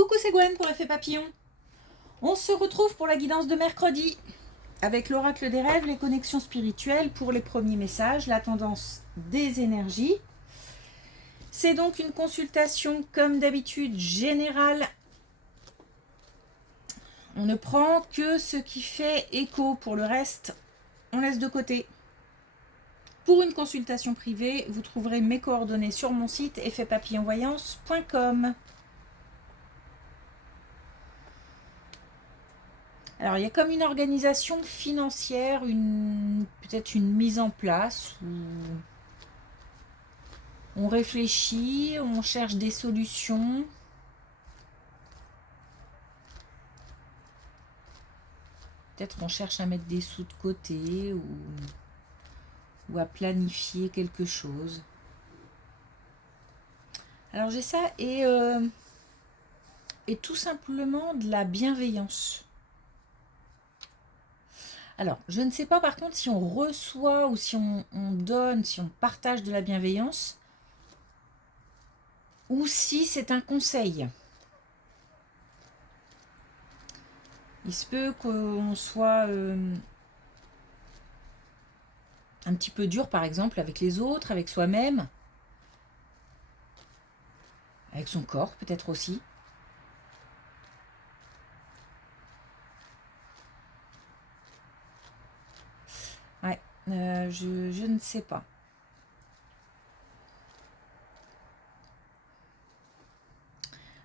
Coucou, c'est Gwen pour l'effet papillon. On se retrouve pour la guidance de mercredi avec l'oracle des rêves, les connexions spirituelles pour les premiers messages, la tendance des énergies. C'est donc une consultation comme d'habitude générale. On ne prend que ce qui fait écho, pour le reste, on laisse de côté. Pour une consultation privée, vous trouverez mes coordonnées sur mon site effetpapillonvoyance.com. Alors, il y a comme une organisation financière, peut-être une mise en place où on réfléchit, on cherche des solutions. Peut-être on cherche à mettre des sous de côté ou à planifier quelque chose. Alors, j'ai ça et tout simplement de la bienveillance. Alors, je ne sais pas par contre si on reçoit ou si on donne, si on partage de la bienveillance, ou si c'est un conseil. Il se peut qu'on soit un petit peu dur, par exemple, avec les autres, avec soi-même, avec son corps peut-être aussi. Ouais, je ne sais pas.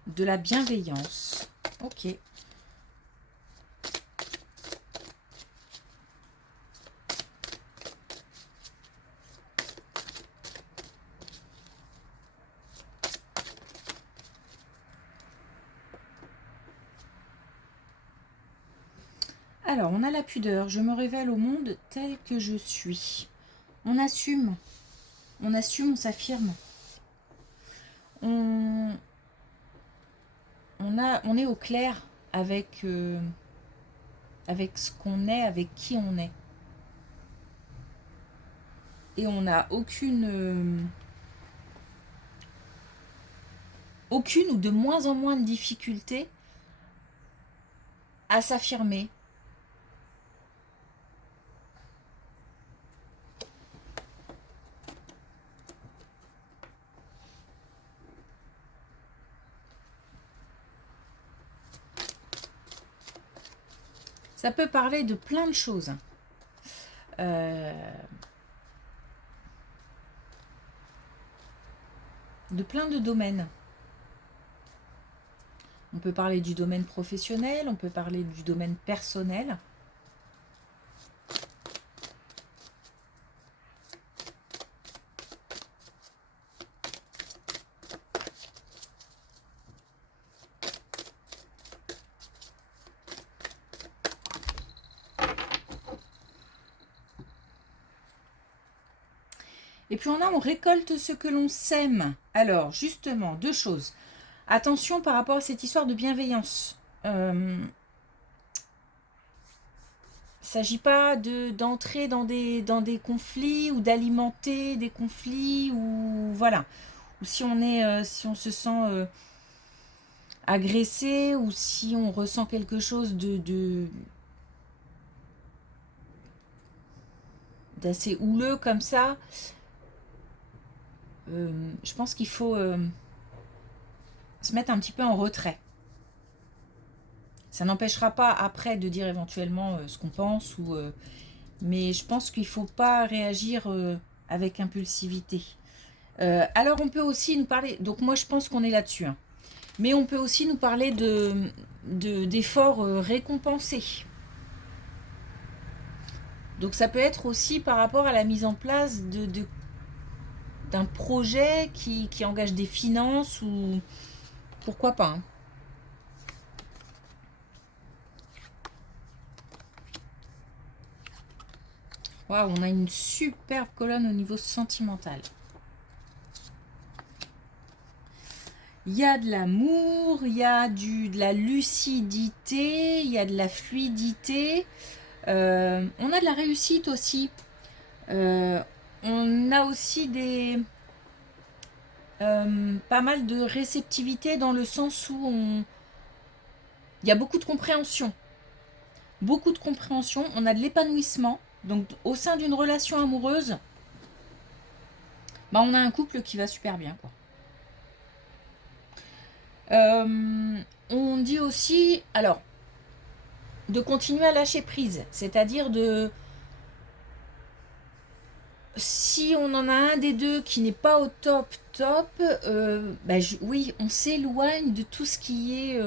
De la bienveillance. Ok. Alors, on a la pudeur. Je me révèle au monde tel que je suis. On assume. On s'affirme. On est au clair avec, avec ce qu'on est, avec qui on est. Et on n'a aucune ou de moins en moins de difficultés à s'affirmer. Ça peut parler de plein de choses. De plein de domaines. On peut parler du domaine professionnel, on peut parler du domaine personnel. Et puis on récolte ce que l'on sème. Alors, justement, deux choses. Attention par rapport à cette histoire de bienveillance. Il ne s'agit pas d'entrer dans des conflits ou d'alimenter des conflits ou voilà. Ou si on se sent agressé ou si on ressent quelque chose d'assez houleux comme ça, je pense qu'il faut se mettre un petit peu en retrait. Ça n'empêchera pas après de dire éventuellement ce qu'on pense, mais je pense qu'il ne faut pas réagir avec impulsivité. Alors on peut aussi nous parler, donc moi je pense qu'on est là-dessus, hein, mais on peut aussi nous parler d'efforts récompensés. Donc ça peut être aussi par rapport à la mise en place d'un projet qui engage des finances ou pourquoi pas. Hein. Waouh, on a une superbe colonne au niveau sentimental. Il y a de l'amour, il y a de la lucidité, il y a de la fluidité. On a de la réussite aussi. On a aussi pas mal de réceptivité dans le sens où Il y a beaucoup de compréhension. Beaucoup de compréhension. On a de l'épanouissement. Donc, au sein d'une relation amoureuse, bah, on a un couple qui va super bien, quoi. On dit aussi, alors, de continuer à lâcher prise. C'est-à-dire de... Si on en a un des deux qui n'est pas au top, bah, oui, on s'éloigne de tout ce qui est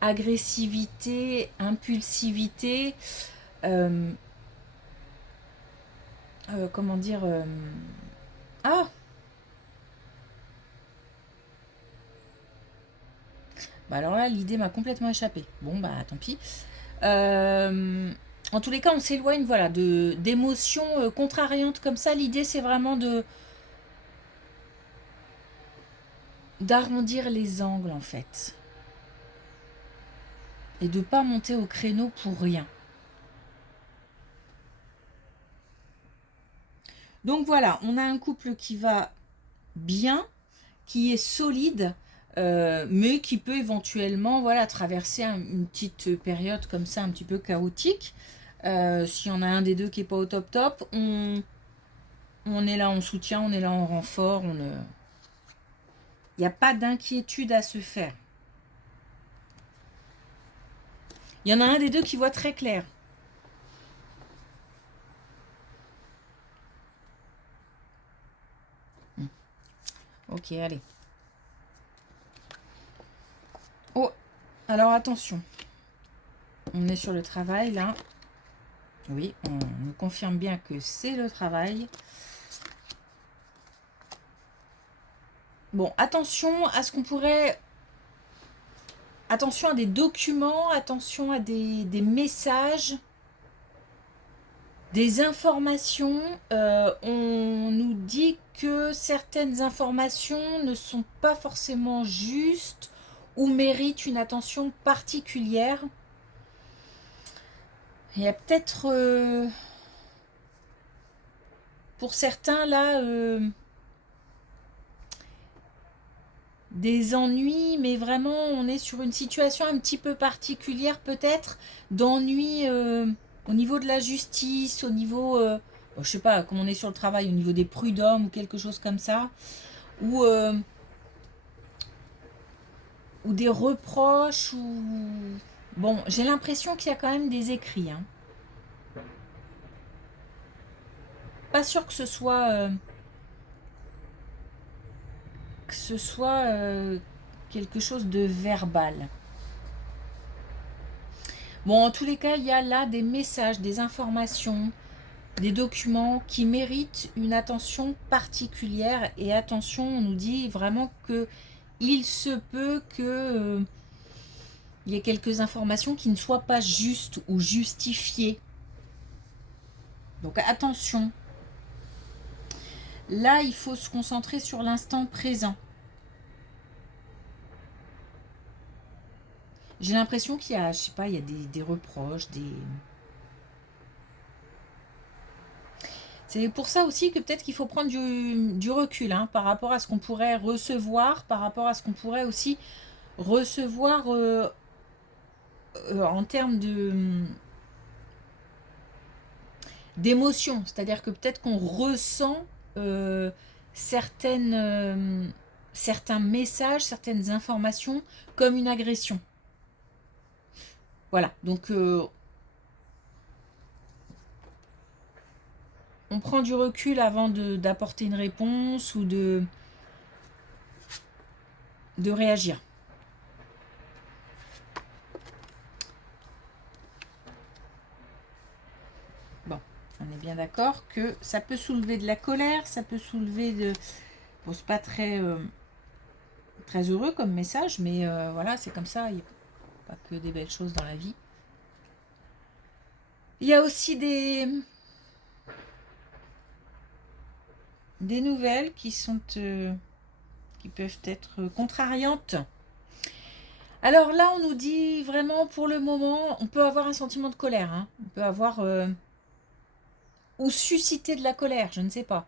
agressivité, impulsivité, comment dire... ah, bah alors là, l'idée m'a complètement échappé. Bon, bah tant pis. En tous les cas, on s'éloigne, voilà, d'émotions contrariantes comme ça. L'idée, c'est vraiment d'arrondir les angles, en fait. Et de pas monter au créneau pour rien. Donc voilà, on a un couple qui va bien, qui est solide, mais qui peut éventuellement, voilà, traverser une petite période comme ça, un petit peu chaotique. S'il y en a un des deux qui est pas au top, on est là en soutien, on est là en renfort, il n'y a pas d'inquiétude à se faire. Il y en a un des deux qui voit très clair. Ok, allez. Oh, alors attention. On est sur le travail, là. Oui, on nous confirme bien que c'est le travail. Bon, attention à ce qu'on pourrait... Attention à des documents, attention à des messages, des informations. On nous dit que certaines informations ne sont pas forcément justes ou méritent une attention particulière. Il y a peut-être, pour certains, là, des ennuis, mais vraiment, on est sur une situation un petit peu particulière, peut-être, d'ennuis au niveau de la justice, au niveau, je sais pas, comme on est sur le travail, au niveau des prud'hommes ou quelque chose comme ça, ou des reproches, ou... Bon, j'ai l'impression qu'il y a quand même des écrits, hein. Pas sûr que ce soit quelque chose de verbal. Bon, en tous les cas, il y a là des messages, des informations, des documents qui méritent une attention particulière. Et attention, on nous dit vraiment que il se peut que il y ait quelques informations qui ne soient pas justes ou justifiées. Donc attention. Là, il faut se concentrer sur l'instant présent. J'ai l'impression qu'il y a, je sais pas, il y a des reproches, des... C'est pour ça aussi que peut-être qu'il faut prendre du recul, hein, par rapport à ce qu'on pourrait recevoir, par rapport à ce qu'on pourrait aussi recevoir en termes d'émotion. C'est-à-dire que peut-être qu'on ressent certains messages, certaines informations comme une agression. Voilà, donc on prend du recul avant d'apporter une réponse ou de réagir. Bon, on est bien d'accord que ça peut soulever de la colère, ça peut soulever de... Bon, c'est pas très, très heureux comme message, mais voilà, c'est comme ça, il n'y a pas que des belles choses dans la vie. Il y a aussi des nouvelles qui sont qui peuvent être contrariantes. Alors là, on nous dit vraiment pour le moment, on peut avoir un sentiment de colère, hein. On peut avoir ou susciter de la colère, je ne sais pas.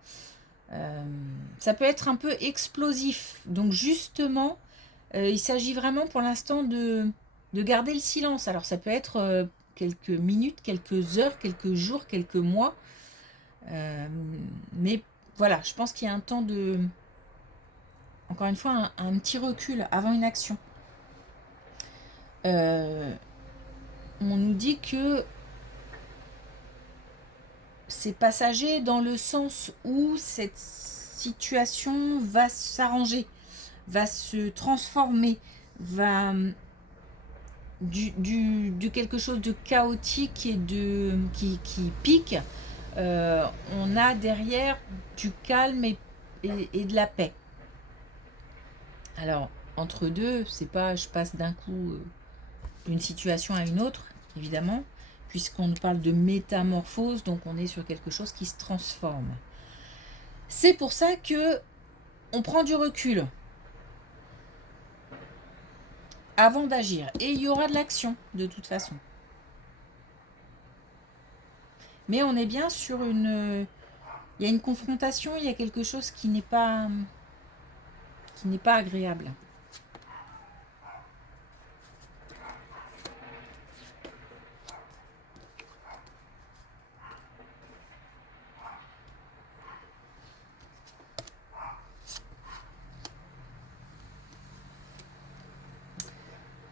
Ça peut être un peu explosif. Donc justement, il s'agit vraiment pour l'instant de de garder le silence. Alors ça peut être quelques minutes, quelques heures, quelques jours, quelques mois. Mais voilà, je pense qu'il y a un temps de... Encore une fois, un petit recul avant une action. On nous dit que c'est passager dans le sens où cette situation va s'arranger, va se transformer, va du quelque chose de chaotique et qui pique. On a derrière du calme et de la paix. Alors, entre deux, c'est pas je passe d'un coup d'une situation à une autre, évidemment, puisqu'on nous parle de métamorphose, donc on est sur quelque chose qui se transforme. C'est pour ça que on prend du recul avant d'agir. Et il y aura de l'action, de toute façon. Mais on est bien sur une... Il y a une confrontation, il y a quelque chose qui n'est pas agréable.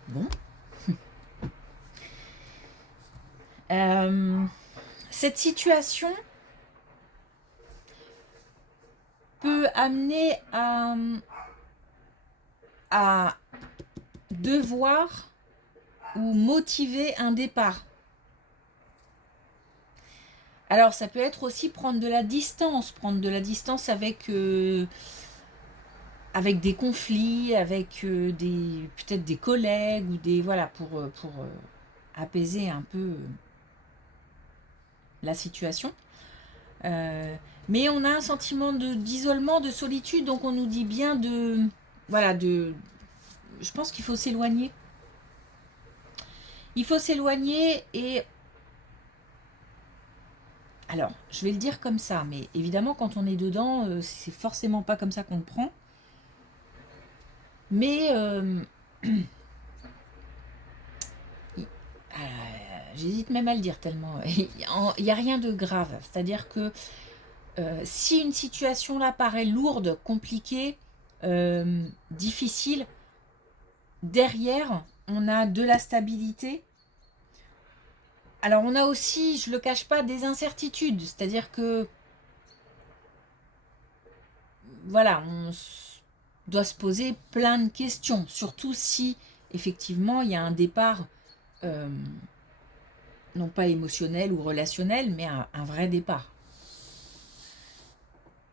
Bon. Cette situation peut amener à devoir ou motiver un départ. Alors ça peut être aussi prendre de la distance avec des conflits, avec peut-être des collègues ou des voilà pour apaiser un peu la situation. Mais on a un sentiment d'isolement, de solitude, donc on nous dit bien je pense qu'il faut s'éloigner. Il faut s'éloigner et... Alors, je vais le dire comme ça, mais évidemment, quand on est dedans, c'est forcément pas comme ça qu'on le prend. Mais j'hésite même à le dire tellement. Il n'y a rien de grave. C'est-à-dire que si une situation là paraît lourde, compliquée, difficile, derrière, on a de la stabilité. Alors on a aussi, je ne le cache pas, des incertitudes. C'est-à-dire que voilà, on doit se poser plein de questions. Surtout si effectivement il y a un départ non pas émotionnel ou relationnel, mais un vrai départ.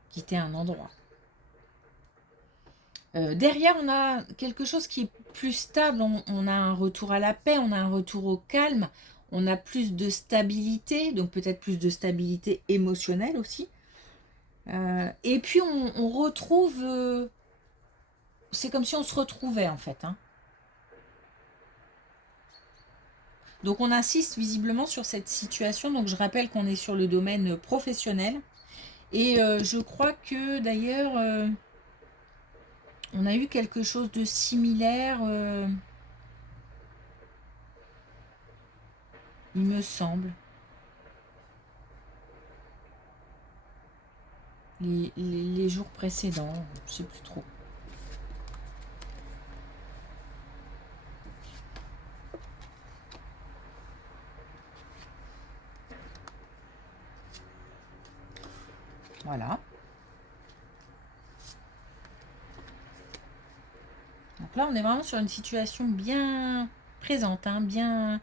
Quitter un endroit. Derrière, on a quelque chose qui est plus stable, on a un retour à la paix, on a un retour au calme, on a plus de stabilité, donc peut-être plus de stabilité émotionnelle aussi. Et puis on retrouve, c'est comme si on se retrouvait en fait. Hein. Donc on insiste visiblement sur cette situation, donc je rappelle qu'on est sur le domaine professionnel. Et je crois que d'ailleurs... on a eu quelque chose de similaire, il me semble. Les jours précédents, je sais plus trop. Voilà. Donc là, on est vraiment sur une situation bien présente, hein, bien...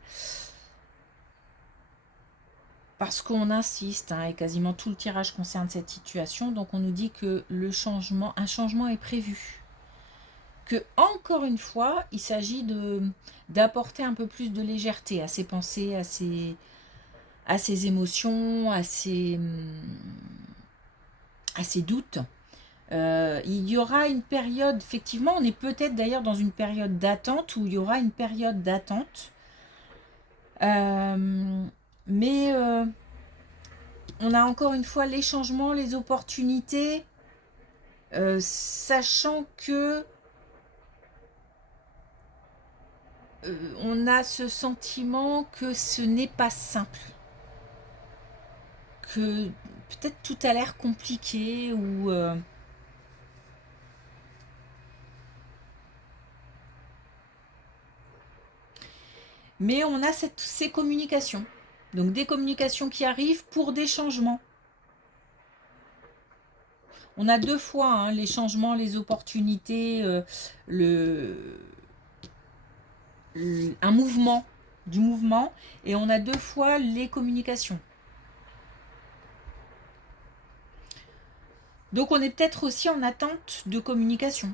Parce qu'on insiste, hein, et quasiment tout le tirage concerne cette situation, donc on nous dit que un changement est prévu. Que, encore une fois, il s'agit d'apporter un peu plus de légèreté à ses pensées, à ses émotions, à ses doutes. Il y aura une période, effectivement, on est peut-être d'ailleurs dans une période d'attente, où il y aura une période d'attente. Mais on a encore une fois les changements, les opportunités, sachant que on a ce sentiment que ce n'est pas simple, que peut-être tout a l'air compliqué ou mais on a ces communications. Donc des communications qui arrivent pour des changements. On a deux fois hein, les changements, les opportunités, un mouvement, du mouvement, et on a deux fois les communications. Donc on est peut-être aussi en attente de communication.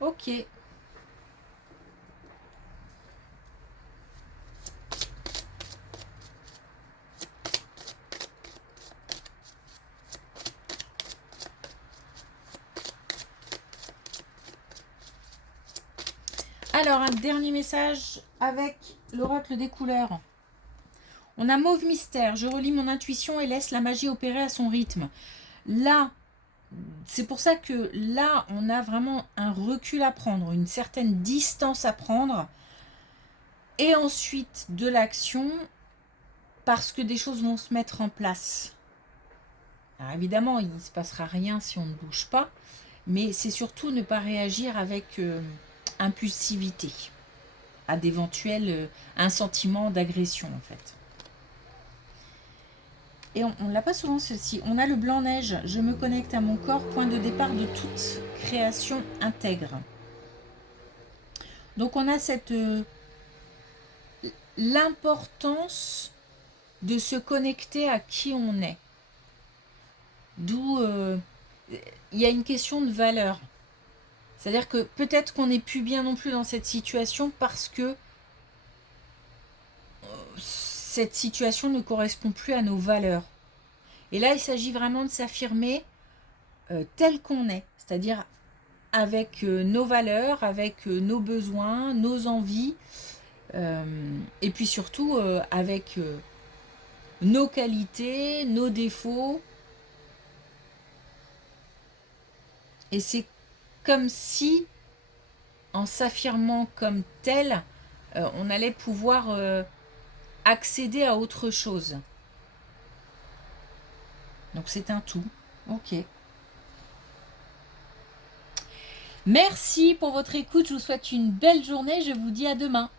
Ok. Alors, un dernier message avec l'oracle des couleurs. On a Mauve Mystère. Je relis mon intuition et laisse la magie opérer à son rythme. Là, c'est pour ça que là, on a vraiment un recul à prendre, une certaine distance à prendre. Et ensuite, de l'action, parce que des choses vont se mettre en place. Alors évidemment, il ne se passera rien si on ne bouge pas. Mais c'est surtout ne pas réagir avec impulsivité à d'éventuels un sentiment d'agression en fait. Et on ne l'a pas souvent ceci. On a le blanc neige. Je me connecte à mon corps, point de départ de toute création intègre. Donc on a cette l'importance de se connecter à qui on est. D'où il y a une question de valeur. C'est-à-dire que peut-être qu'on n'est plus bien non plus dans cette situation parce que cette situation ne correspond plus à nos valeurs. Et là, il s'agit vraiment de s'affirmer tel qu'on est, c'est-à-dire avec nos valeurs, avec nos besoins, nos envies, et puis surtout avec nos qualités, nos défauts. Et c'est comme si, en s'affirmant comme tel, on allait pouvoir accéder à autre chose. Donc c'est un tout. Ok. Merci pour votre écoute. Je vous souhaite une belle journée. Je vous dis à demain.